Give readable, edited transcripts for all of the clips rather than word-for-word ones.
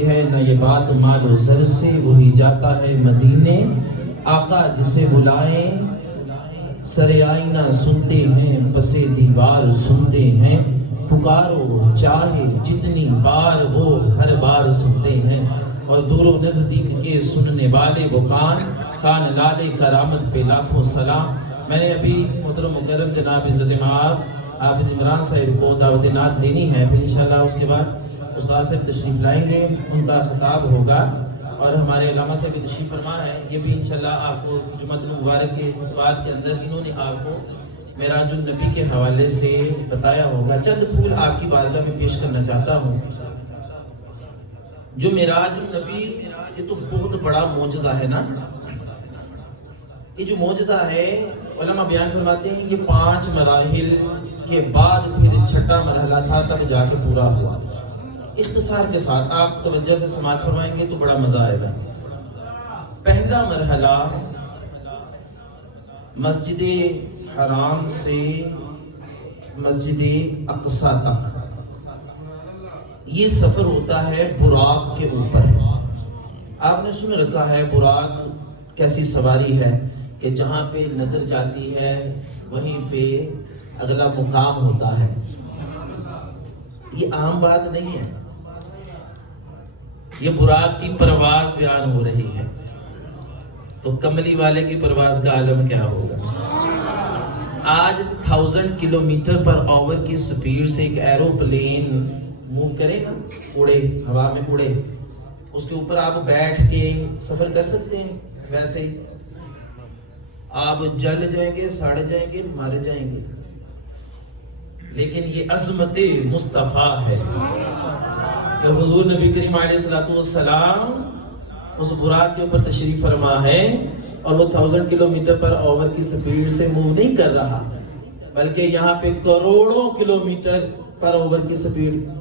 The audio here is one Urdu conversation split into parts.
سے ہے نہ یہ بات مال و زر سے، وہی جاتا ہے مدینے آقا جسے بلائیں، سر آئینہ سنتے ہیں پس دیوار سنتے ہیں، پکارو چاہے جتنی بار وہ ہر بار سنتے ہیں، اور دور و نزدیک کے سننے والے وہ کان لالے کرامت پہ لاکھوں سلام۔ میں نے ابھی محترم مکرم جناب عزت مآب حافظ عمران صاحب کو دعوت نعت دینی ہے، پھر انشاءاللہ اس کے بعد استاد صاحب تشریف لائیں گے، ان کا خطاب ہوگا، اور ہمارے علامہ صاحب بھی تشریف فرما ہے، یہ بھی انشاءاللہ آپ کو جمعہ المبارک کے خطبات کے اندر انہوں نے آپ کو معراج النبی کے حوالے سے بتایا ہوگا۔ چند پھول آپ کی بارگاہ میں پیش کرنا چاہتا ہوں۔ جو معراج النبی، یہ تو بہت بڑا معجزہ ہے نا، یہ جو معجزہ ہے علماء بیان فرماتے ہیں یہ 5 مراحل کے بعد پھر 6واں مرحلہ تھا، تب جا کے پورا ہوا۔ اختصار کے ساتھ آپ توجہ سے سماعت فرمائیں گے تو بڑا مزہ آئے گا۔ پہلا مرحلہ مسجد حرام سے مسجد اقصی تک، یہ سفر ہوتا ہے براق کے اوپر۔ آپ نے سن رکھا ہے براق کیسی سواری ہے کہ جہاں پہ نظر جاتی ہے وہیں پہ اگلا مقام ہوتا ہے۔ یہ عام بات نہیں ہے، یہ براق کی پرواز بیان ہو رہی ہے، تو کملی والے کی پرواز کا عالم کیا ہوگا۔ آج 1000 کلومیٹر پر آور کی سپیڈ سے ایک ایروپلین موو کرے نا، اڑے، ہوا میں اڑے، اس کے اوپر آپ بیٹھ کے سفر کر سکتے ہیں؟ ویسے ہی آپ جل جائیں گے، ساڑ جائیں گے، مارے جائیں گے، لیکن یہ عظمت مصطفیٰ ہے کہ حضور نبی کریم علیہ السلام اس براق کے اوپر تشریف فرما ہے، اور وہ 1000 کلومیٹر پر آور کی سپیڈ سے موو نہیں کر رہا، بلکہ یہاں پہ کروڑوں کلومیٹر پر آور کی سپیڈ ہے۔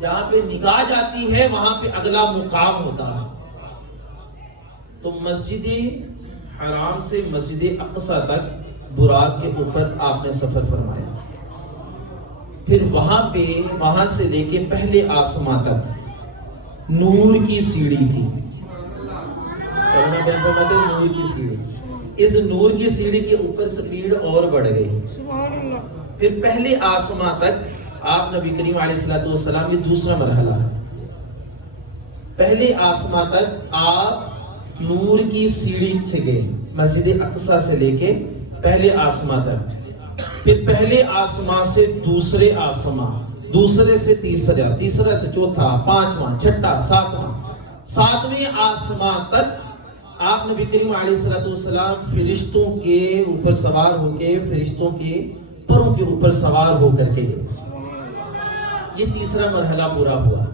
جہاں پہ نگاہ جاتی ہے وہاں پہ اگلا مقام ہوتا ہے۔ تو مسجد حرام سے مسجد اقصی تک براق کے اوپر آپ نے سفر فرمایا، پھر وہاں سے لے کے پہلے آسمان تک نور کی سیڑھی تھی۔ نور کی سیڑھی، اس نور کی سیڑھی کے اوپر سپیڈ اور بڑھ گئی، پھر پہلے آسمان تک آپ نبی کریم علیہ السلام، یہ دوسرا مرحلہ ہے۔ پہلے آسمان تک آپ نور کی سیڑھی سے گئے، مسجد اقصی سے لے کے پہلے آسمان تک، پھر پہلے آسمان سے دوسرے آسمان، دوسرے سے تیسرا، تیسرا سے چوتھا، پانچواں، چھٹا، ساتویں آسمان تک آپ نبی کریم علیہ السلام فرشتوں کے اوپر سوار ہو کے، فرشتوں کے پروں کے اوپر سوار ہو کر کے گئے۔ یہ تیسرا مرحلہ پورا ہوا۔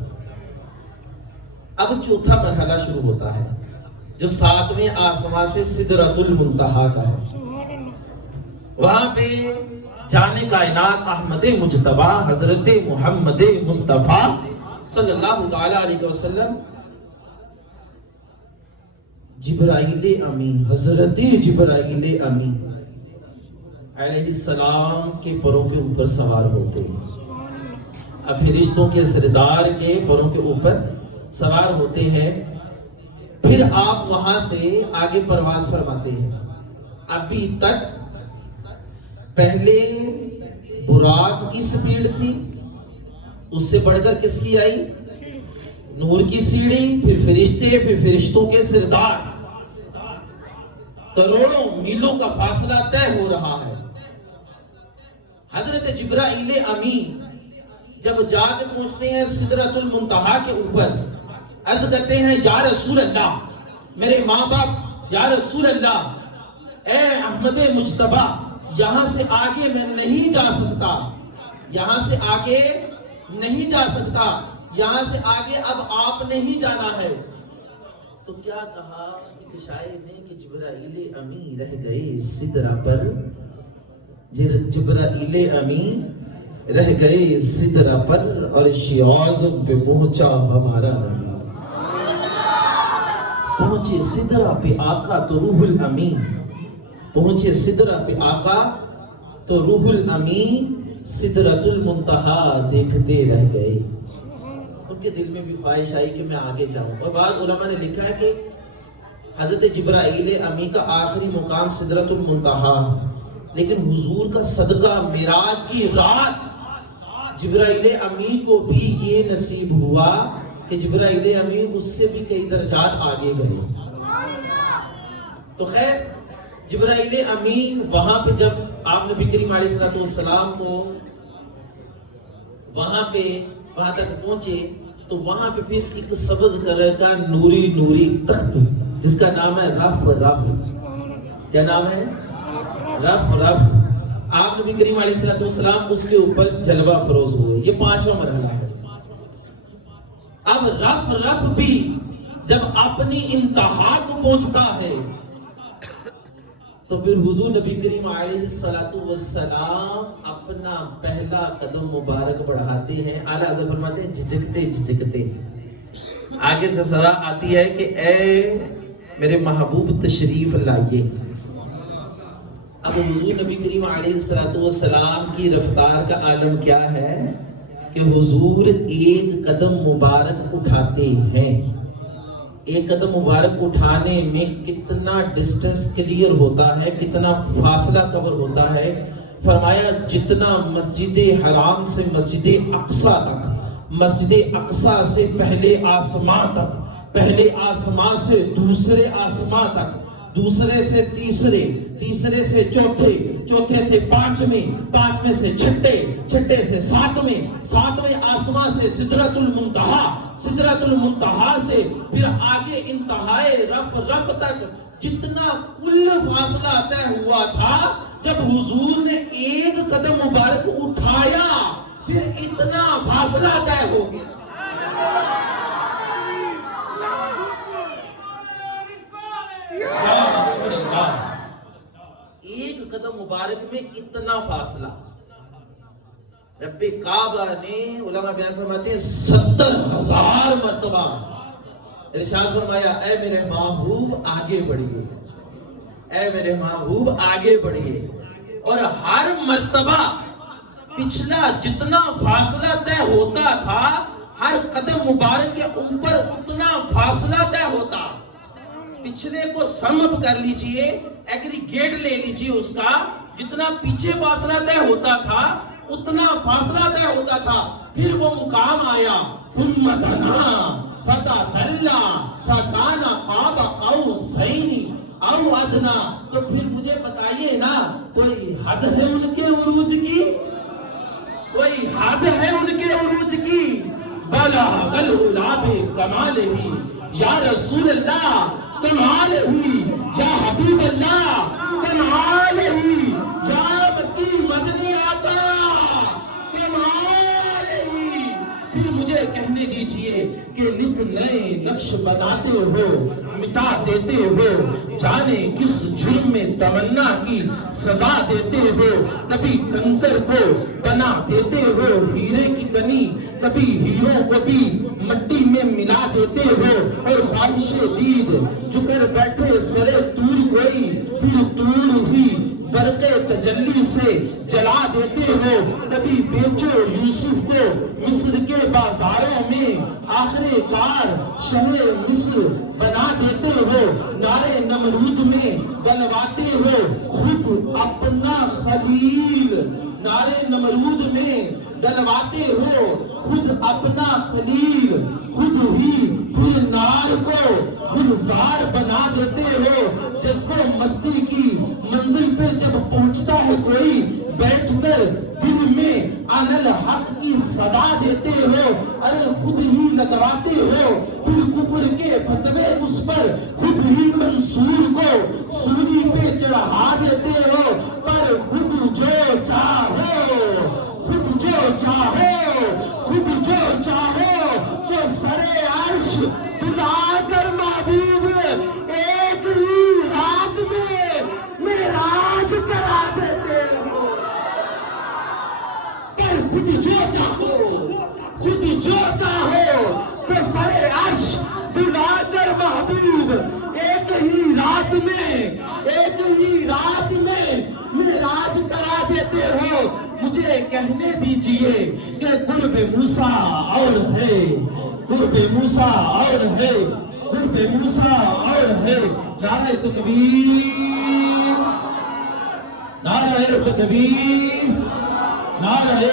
اب چوتھا مرحلہ شروع ہوتا ہے جو 7ویں آسمان سے سدرۃ المنتہا کا ہے۔ وہاں پہ جانے کائنات احمد مجتبی حضرت محمد مصطفیٰ صلی اللہ تعالی علیہ وسلم، جبرائیل امین، حضرت جبرائیل امین علیہ السلام کے پروں کے اوپر سوار ہوتے ہیں۔ اب فرشتوں کے سردار کے پروں کے اوپر سوار ہوتے ہیں، پھر آپ وہاں سے آگے پرواز فرماتے ہیں۔ ابھی تک پہلے براق کی سپیڈ تھی، اس سے بڑھ کر کس کی آئی؟ نور کی سیڑھی، پھر فرشتے، پھر فرشتوں کے سردار، کروڑوں میلوں کا فاصلہ طے ہو رہا ہے۔ حضرت جبرائیل امین جب جا کے پہنچتے ہیں سدرۃ المنتہا کے اوپر، عرض کرتے ہیں یا رسول اللہ، میرے ماں باپ، یا رسول اللہ، اے احمد مجتبی، یہاں سے آگے میں نہیں جا سکتا، یہاں سے آگے نہیں جا سکتا، یہاں سے آگے اب آپ نے ہی جانا ہے۔ تو کیا کہا کہ شاعر نے کہ جبرائیل امین رہ گئے سدرہ پر، جبرائیل امین رہ گئے سدرہ پر، اور شیعازم پہ پہنچا ہمارا نبی۔ پہنچے سدرہ پہ آقا تو روح الامین، پہنچے سدرہ پہ آقا تو روح الامین سدرۃ المنتہا دیکھتے رہ گئے۔ تو کے دل میں بھی خواہش آئی کہ میں آگے جاؤں. اور بعض علماء نے لکھا ہے کہ حضرت جبرائیل امی کا آخری مقام سدرۃ المنتہا، لیکن حضور کا صدقہ معراج کی رات جبرائیل امی کو بھی یہ نصیب ہوا کہ جبرائیل امی اس سے بھی کئی درجات آگے گئے. تو خیر جبرائیل امی وہاں پہ جب آپ نبی کریم علیہ السلام کو وہاں تک پہنچے تو وہاں پہ پھر ایک سبز کلر کا نوری تخت جس کا نام ہے رف. کیا نام ہے؟ رف. آپ نبی کریم علیہ السلام اس کے اوپر جلوہ فروز ہوئے. یہ 5واں مرحلہ ہے. اب رف بھی جب اپنی انتہا کو پہنچتا ہے تو پھر حضور نبی کریم علیہ السلام اپنا پہلا قدم مبارک بڑھاتے ہیں. اعلیٰ حضرت فرماتے ہیں جھجکتے آگے سے صدا آتی ہے کہ اے میرے محبوب تشریف لائیے. اب حضور نبی کریم علیہ السلام کی رفتار کا عالم کیا ہے کہ حضور ایک قدم مبارک اٹھاتے ہیں. ایک قدم مبارک اٹھانے میں کتنا ڈسٹنس کلیئر ہوتا ہے، کتنا فاصلہ کور ہوتا ہے. فرمایا جتنا مسجد حرام سے مسجد اقصیٰ تک، مسجد اقصیٰ سے پہلے آسمان تک، پہلے آسمان سے دوسرے آسمان تک، دوسرے سے تیسرے، تیسرے سے چوتھے، چوتھے سے پانچویں، پانچویں سے چھٹے، چھٹے سے ساتویں، ساتویں آسمان سے سدرۃ المنتہا، سدرۃ المنتہا سے پھر آگے انتہائے رف تک جتنا کل فاصلہ طے ہوا تھا. جب حضور نے ایک قدم مبارک اٹھایا پھر اتنا فاصلہ طے ہو گیا. ایک قدم مبارک میں اتنا فاصلہ. رب کعبہ نے علماء بیان فرماتے ہیں 70,000 مرتبہ ارشاد فرمایا اے میرے محبوب آگے بڑھیے، اے میرے محبوب آگے بڑھیے. اور ہر مرتبہ پچھلا جتنا فاصلہ طے ہوتا تھا ہر قدم مبارک کے اوپر اتنا فاصلہ طے ہوتا. پچھلے کو سم اپ کر لیجئے، ایگریگیٹ لے لیجئے اس کا، جتنا پیچھے فاصلہ طے ہوتا تھا اتنا فاصلہ طے ہوتا تھا. پھر وہ مقام آیا ثم دنا فتدلی فکان قاب قوسین او ادنی. تو پھر مجھے بتائیے نا کوئی حد ہے ان کے عروج کی؟ کوئی حد ہے ان کے عروج کی؟ بلغ العلا بکمالہ یا رسول اللہ کمال ہوئی، یا حبیب اللہ کمال ہوئی، یا مکی مدنی آقا کمال ہوئی. پھر مجھے کہنے دیجئے کہ نت نئے نقش بناتے ہو، مٹا دیتے ہو، جانے کس جرم میں تمنا کی سزا دیتے ہو. کبھی کنکر کو بنا دیتے ہو ہیرے کی کنی، کبھی ہیروں کو بھی مٹی میں ملا دیتے ہو. اور خواہش دید جو کر بیٹھے سرے طور کوئی، پھر طور ہی برق تجلی سے جلا دیتے ہو. کبھی بیچو یوسف کو مصر کے بازاروں میں، آخر کار شہر مصر بنا دیتے ہو. نارے نمرود میں گلواتے ہو خود اپنا خلیل، نارے نمرود میں گلواتے ہو خود اپنا خلیل. خود ہی پھر نار کو گلزار بنا دیتے ہو. جذب و مستی کی منزل پہ جب پہنچتا ہے کوئی، بیٹھ کر دل میں عن الحق کی صدا دیتے ہو. ارے خود ہی لگواتے ہو پھر کفر کے فتوے اس پر، خود ہی منصور کو سولی پہ چڑھا دیتے ہو. پر خود جو چاہو، خود جو چاہو، خود جو چاہو تو سرے عرش بلا کر محبوب ایک ہی رات میں معراج کرا دیتے ہو. پر خود جو چاہو، خود جو چاہو تو سرے عرش بلا کر محبوب ایک ہی رات میں، ایک ہی رات میں معراج کرا دیتے ہو. مجھے کہنے دیجئے کہ قرب موسیٰ اور ہے، قرب موسیٰ اور ہے، قرب موسیٰ اور ہے، نعرہ تکبیر، نعرہ تکبیر، نعرہ